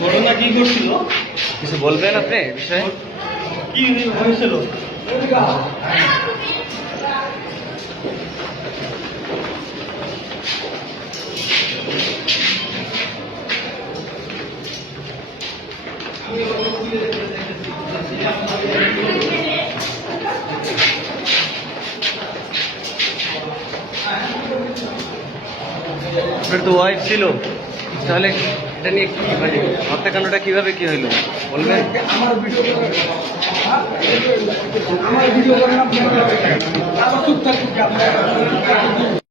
ঘটনা কি ঘটছিল? কিছু বলবেন আপনি বিষয়ে? কি হয়েছিল? আপনার তো ওয়াইফ ছিল, তাহলে এটা নিয়ে কি মানে হত্যাকাণ্ডটা কিভাবে কি হইলো বলবেন? আমার ভিডিও করেন আপনি, চুপ থাকুন।